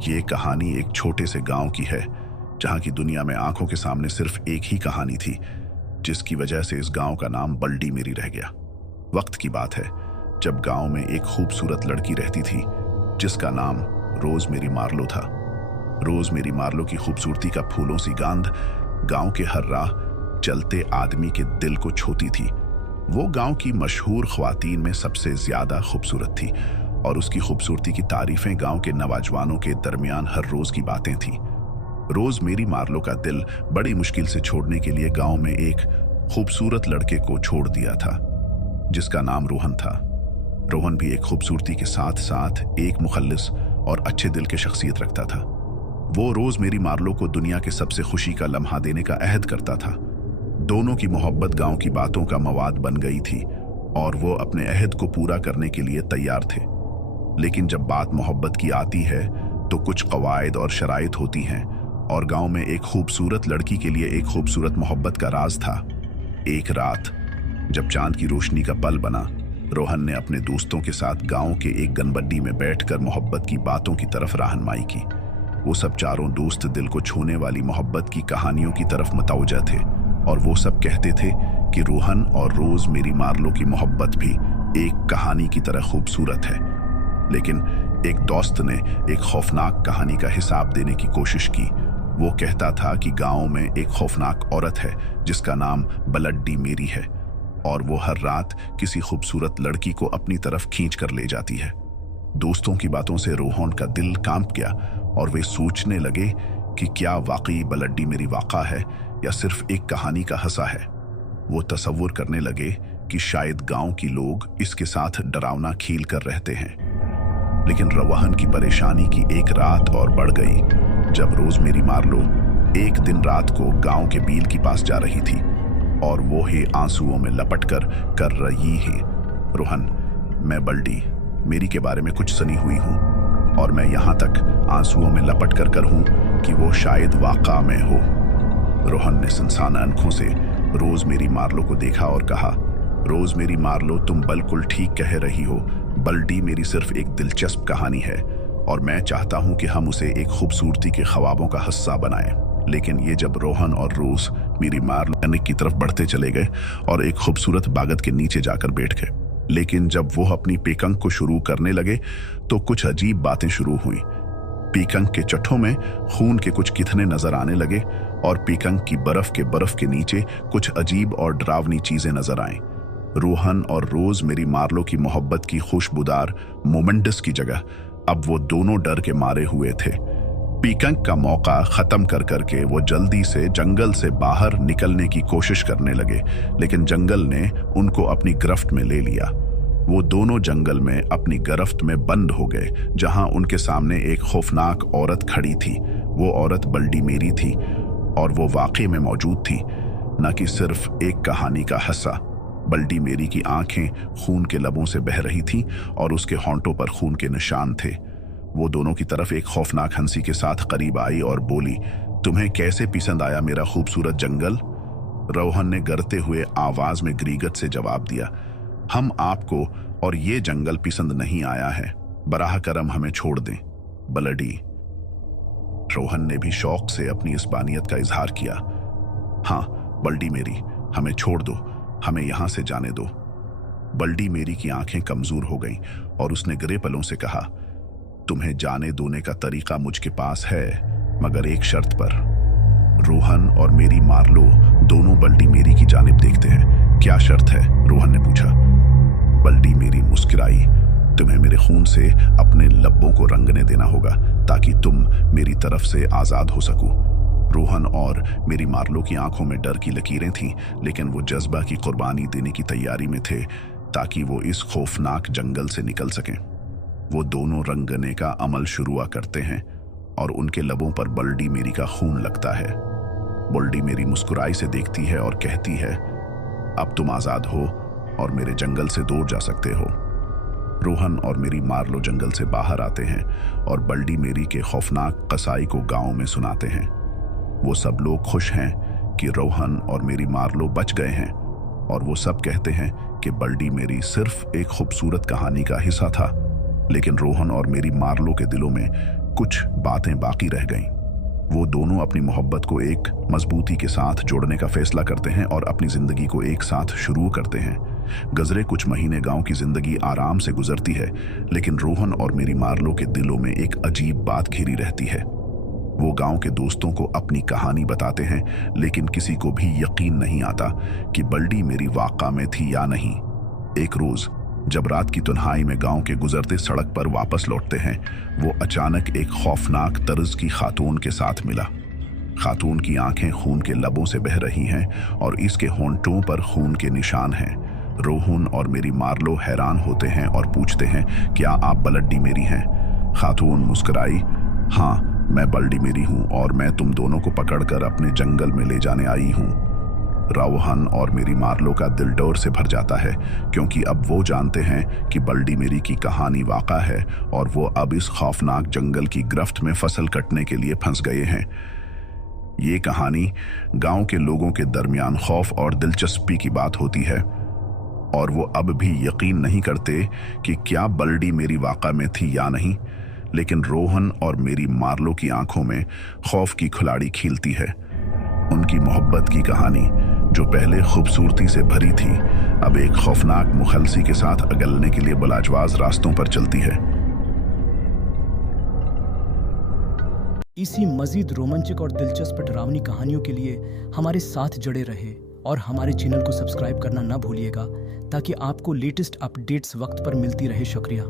ये कहानी एक छोटे से गांव की है जहां की दुनिया में आंखों के सामने सिर्फ एक ही कहानी थी, जिसकी वजह से इस गांव का नाम बल्डी मेरी रह गया। वक्त की बात है जब गांव में एक खूबसूरत लड़की रहती थी जिसका नाम रोज मेरी मार्लो था। रोज मेरी मार्लो की खूबसूरती का फूलों सी गांध गांव के हर राह चलते आदमी के दिल को छूती थी। वो गांव की मशहूर ख्वातीन में सबसे ज्यादा खूबसूरत थी और उसकी खूबसूरती की तारीफें गांव के नौजवानों के दरमियान हर रोज की बातें थीं। रोज मेरी मार्लो का दिल बड़ी मुश्किल से छोड़ने के लिए गांव में एक खूबसूरत लड़के को छोड़ दिया था जिसका नाम रोहन था। रोहन भी एक खूबसूरती के साथ साथ एक मुखल्लिस और अच्छे दिल के शख्सियत रखता था। वो रोज मेरी मार्लो को दुनिया के सबसे खुशी का लम्हा देने का अहद करता था। दोनों की मोहब्बत गांव की बातों का मवाद बन गई थी और वो अपने अहद को पूरा करने के लिए तैयार थे। लेकिन जब बात मोहब्बत की आती है तो कुछ कवायद और शराइत होती हैं और गांव में एक खूबसूरत लड़की के लिए एक खूबसूरत मोहब्बत का राज था। एक रात जब चांद की रोशनी का पल बना, रोहन ने अपने दोस्तों के साथ गांव के एक गनबड्डी में बैठकर मोहब्बत की बातों की तरफ रहनुमाई की। वो सब चारों दोस्त दिल को छूने वाली मोहब्बत की कहानियों की तरफ मतवज्जा थे और वो सब कहते थे कि रोहन और रोज मेरी मार्लो की मोहब्बत भी एक कहानी की तरह खूबसूरत है। लेकिन एक दोस्त ने एक खौफनाक कहानी का हिसाब देने की कोशिश की। वो कहता था कि गांव में एक खौफनाक औरत है जिसका नाम बलड्डी मेरी है और वो हर रात किसी खूबसूरत लड़की को अपनी तरफ खींच कर ले जाती है। दोस्तों की बातों से रोहन का दिल कांप गया और वे सोचने लगे कि क्या वाकई बलड्डी मेरी वाक़ा है या सिर्फ एक कहानी का हंसा है। वो तसव्वुर करने लगे कि शायद गांव के लोग इसके साथ डरावना खेल कर रहते हैं। लेकिन रोहन की परेशानी की एक रात और बढ़ गई जब रोज मेरी मार्लो एक दिन रात को गांव के बील के पास जा रही थी और वो ही आंसुओं में लपट कर रही है, रोहन, मैं बल्डी मेरी के बारे में कुछ सुनी हुई हूँ और मैं यहाँ तक आंसुओं में लपट कर हूँ कि वो शायद वाक़ा में हो। रोहन ने सनसान आंखों से रोज मेरी मार्लो को देखा और कहा, रोज मेरी मार्लो, तुम बिल्कुल ठीक कह रही हो। बल्डी मेरी सिर्फ एक दिलचस्प कहानी है और मैं चाहता हूं कि हम उसे एक खूबसूरती के ख्वाबों का हिस्सा बनाएं। लेकिन ये जब रोहन और रोज मेरी मार्लो की तरफ बढ़ते चले गए और एक खूबसूरत बागत के नीचे जाकर बैठ गए। लेकिन जब वो अपनी पेकंग को शुरू करने लगे तो कुछ अजीब बातें शुरू हुई। पीकंग के चट्टों में खून के कुछ कितने नजर आने लगे और पीकंग की बर्फ के नीचे कुछ अजीब और डरावनी चीजें नजर आईं। रोहन और रोज मेरी मार्लो की मोहब्बत की खुशबूदार मोमेंट्स की जगह अब वो दोनों डर के मारे हुए थे। पीकंग का मौका खत्म करके वो जल्दी से जंगल से बाहर निकलने की कोशिश करने लगे, लेकिन जंगल ने उनको अपनी गिरफ्त में ले लिया। वो दोनों जंगल में अपनी गिरफ्त में बंद हो गए जहां उनके सामने एक खौफनाक औरत खड़ी थी। वो औरत बल्डी मेरी थी और वो वाकई में मौजूद थी, न कि सिर्फ एक कहानी का हिस्सा। बल्डी मेरी की आंखें खून के लबों से बह रही थीं और उसके होंठों पर खून के निशान थे। वो दोनों की तरफ एक खौफनाक हंसी के साथ करीब आई और बोली, तुम्हें कैसे पसंद आया मेरा खूबसूरत जंगल? रोहन ने गरते हुए आवाज में गिरीगत से जवाब दिया, हम आपको और ये जंगल पसंद नहीं आया है, बराह करम हमें छोड़ दें। बलडी। रोहन ने भी शौक से अपनी इस्बानियत का इजहार किया, हाँ बल्डी मेरी, हमें छोड़ दो, हमें यहां से जाने दो। बल्डी मेरी की आंखें कमजोर हो गईं और उसने गिरे पलों से कहा, तुम्हें जाने दोने का तरीका मुझके पास है, मगर एक शर्त पर। रोहन और मेरी मार्लो दोनों बल्डी मेरी की जानिब देखते हैं। क्या शर्त है? रोहन ने पूछा। बल्डी मेरी मुस्कुराई, तुम्हें मेरे खून से अपने लब्बों को रंगने देना होगा ताकि तुम मेरी तरफ से आजाद हो सको। रोहन और मेरी मार्लो की आंखों में डर की लकीरें थीं, लेकिन वो जज्बा की कुर्बानी देने की तैयारी में थे ताकि वो इस खौफनाक जंगल से निकल सकें। वो दोनों रंगने का अमल शुरू करते हैं और उनके लबों पर बल्डी मेरी का खून लगता है। बल्डी मेरी मुस्कुराई से देखती है और कहती है, अब तुम आजाद हो और मेरे जंगल से दूर जा सकते हो। रोहन और मेरी मार्लो जंगल से बाहर आते हैं और बल्डी मेरी के खौफनाक कसाई को गांव में सुनाते हैं। वो सब लोग खुश हैं कि रोहन और मेरी मार्लो बच गए हैं और वो सब कहते हैं कि बल्डी मेरी सिर्फ एक खूबसूरत कहानी का हिस्सा था। लेकिन रोहन और मेरी मार्लो के दिलों में कुछ बातें बाकी रह गईं। वो दोनों अपनी मोहब्बत को एक मजबूती के साथ जोड़ने का फैसला करते हैं और अपनी जिंदगी को एक साथ शुरू करते हैं। गुजरे कुछ महीने गांव की जिंदगी आराम से गुजरती है, लेकिन रोहन और मेरी मार्लो के दिलों में एक अजीब बात घिरी रहती है। वो गांव के दोस्तों को अपनी कहानी बताते हैं, लेकिन किसी को भी यकीन नहीं आता कि बल्डी मेरी वाक़ा में थी या नहीं। एक रोज जब रात की तन्हाई में गांव के गुजरते सड़क पर वापस लौटते हैं, वो अचानक एक खौफनाक तर्ज की खातून के साथ मिला। खातून की आंखें खून के लबों से बह रही हैं और इसके होंठों पर खून के निशान हैं। रोहन और मेरी मार्लो हैरान होते हैं और पूछते हैं, क्या आप बल्डी मेरी हैं? खातून मुस्कुराई, हाँ मैं बल्डी मेरी हूँ और मैं तुम दोनों को पकड़कर अपने जंगल में ले जाने आई हूँ। रोहन और मेरी मार्लो का दिल डर से भर जाता है, क्योंकि अब वो जानते हैं कि बल्डी मेरी की कहानी वाक़ा है और वो अब इस खौफनाक जंगल की गिरफ्त में फसल कटने के लिए फंस गए हैं। ये कहानी गांव के लोगों के दरमियान खौफ और दिलचस्पी की बात होती है और वो अब भी यकीन नहीं करते कि क्या बल्डी मेरी वाक़ा में थी या नहीं। लेकिन रोहन और मेरी मार्लो की आंखों में खौफ की खुलाड़ी खिलती है। उनकी मोहब्बत की कहानी, जो पहले खूबसूरती से भरी थी, अब एक खौफनाक मुखलसी के साथ अगलने के लिए बलाजवाज रास्तों पर चलती है। इसी मजीद रोमांचक और दिलचस्प डरावनी कहानियों के लिए हमारे साथ जुड़े रहे और हमारे चैनल को सब्सक्राइब करना ना भूलिएगा, ताकि आपको लेटेस्ट अपडेट्स वक्त पर मिलती रहे। शुक्रिया।